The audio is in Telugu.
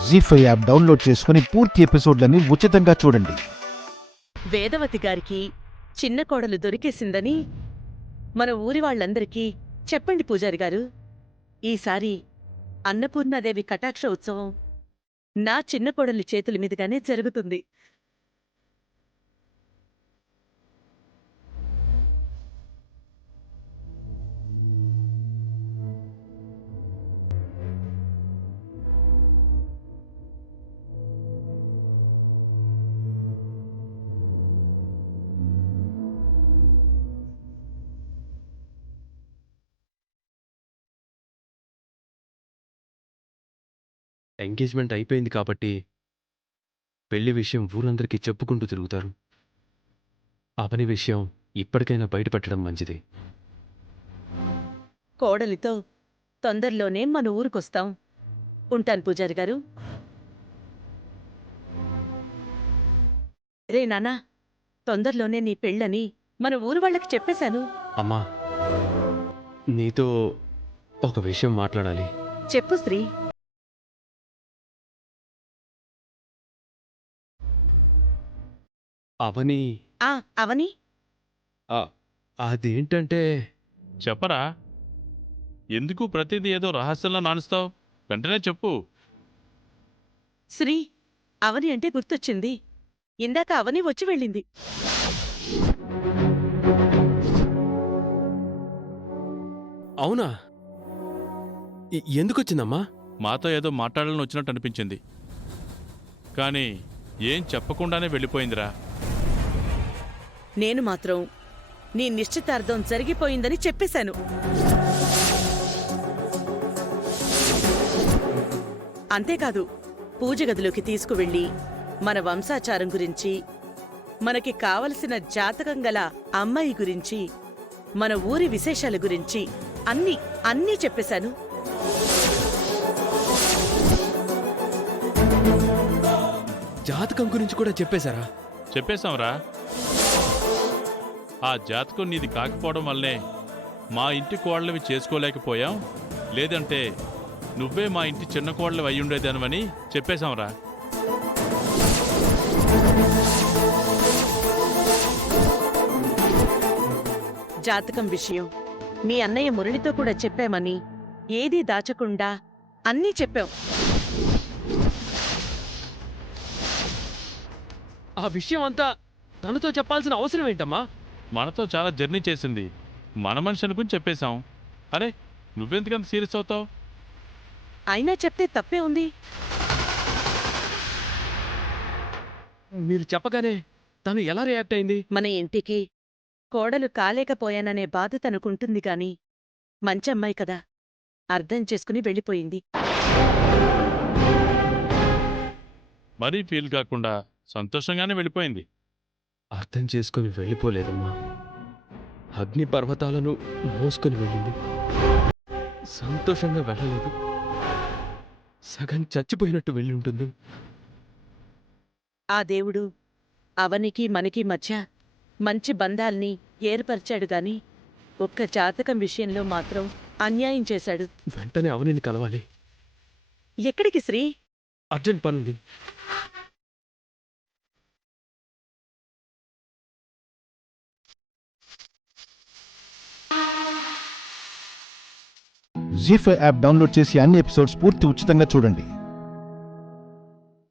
జీ5 యాప్ డౌన్లోడ్ చేసుకుని పూర్తి ఎపిసోడ్లని ఉచితంగా చూడండి. వేదవతి గారికి చిన్న కోడలు దొరికేసిందని మన ఊరి వాళ్ళందరికీ చెప్పండి పూజారి గారు. ఈసారి అన్నపూర్ణాదేవి కటాక్ష ఉత్సవం నా చిన్న కోడలి చేతుల మీదుగానే జరుగుతుంది. ఎంగేజ్మెంట్ అయిపోయింది కాబట్టి పెళ్లి విషయం ఊరందరికీ చెప్పుకుంటూ తిరుగుతారు. అవని విషయం ఇప్పటికైనా బయటపెట్టడం మంచిది. కోడలితో తొందరలోనే మన ఊరికొస్తాం. ఉంటాను పూజారి గారు. రే నాన్నా, తొందరలోనే నీ పెళ్ళని మన ఊరు వాళ్ళకి చెప్పేశాను. అమ్మా, నీతో ఒక విషయం మాట్లాడాలి. చెప్పు శ్రీ. అవని అవని అదేంటంటే చెప్పరా? ఎందుకు ప్రతిదీ ఏదో రహస్యంలా నానుస్తావు? వెంటనే చెప్పు. శ్రీ, అవని అంటే గుర్తొచ్చింది. ఇందాక అవని వచ్చి వెళ్ళింది. అవునా? ఎందుకొచ్చిందమ్మా? మాతో ఏదో మాట్లాడాలని వచ్చినట్టు అనిపించింది, కానీ ఏం చెప్పకుండానే వెళ్ళిపోయిందిరా. నేను మాత్రం నీ నిశ్చితార్థం జరిగిపోయిందని చెప్పేశాను. అంతేకాదు, పూజ గదిలోకి తీసుకువెళ్ళి మన వంశాచారం గురించి, మనకి కావలసిన జాతకం గల అమ్మాయి గురించి, మన ఊరి విశేషాల గురించి అన్నీ చెప్పేశాను. జాతకం గురించి కూడా చెప్పేశారా? చెప్పేశాంరా. ఆ జాతకం నీది కాకపోవడం వల్లే మా ఇంటి కోడలవి చేసుకోలేకపోయాం. లేదంటే నువ్వే మా ఇంటి చిన్న కోడలు అయ్యుండేదానివని చెప్పేశాంరా. జాతకం విషయం మీ అన్నయ్య మురళితో కూడా చెప్పామని, ఏదీ దాచకుండా అన్నీ చెప్పాం. ఆ విషయం అంతా తనతో చెప్పాల్సిన అవసరం ఏంటమ్మా? మనతో చాలా జర్నీ చేసింది, మన మనిషి అనుకుని చెప్పేశాం. అరే, నువ్వెందుకంత సీరియస్ అవుతావు? అయినా చెప్తే తప్పే ఉంది. మీరు చెప్పగానే తను ఎలా రియాక్ట్ అయింది? మన ఇంటికి కోడలు కాలేకపోయాననే బాధ తనకుంటుంది గాని, మంచమ్మాయి కదా, అర్థం చేసుకుని వెళ్ళిపోయింది. మరీ ఫీల్ కాకుండా సంతోషంగానే వెళ్ళిపోయింది. అర్థం చేసుకుని వెళ్ళిపోలేదమ్మా. అగ్ని పర్వతాలను మోసుకొని వెళ్ళింది. సంతోషంగా వెళ్ళలేదు. సగం చచ్చిపోయినట్టు వెళ్ళి ఉంటుంది. ఆ దేవుడు అవనికి మనకి మధ్య మంచి బంధాల్ని ఏర్పరిచాడు గాని, ఒక్క జాతకం విషయంలో మాత్రం అన్యాయం చేశాడు. వెంటనే అవనిని కలవాలి. ఎక్కడికి శ్రీ? అర్జెంట్ పనుంది. జీ5 యాప్ డౌన్లోడ్ చేసి అన్ని ఎపిసోడ్స్ పూర్తి ఉచితంగా చూడండి.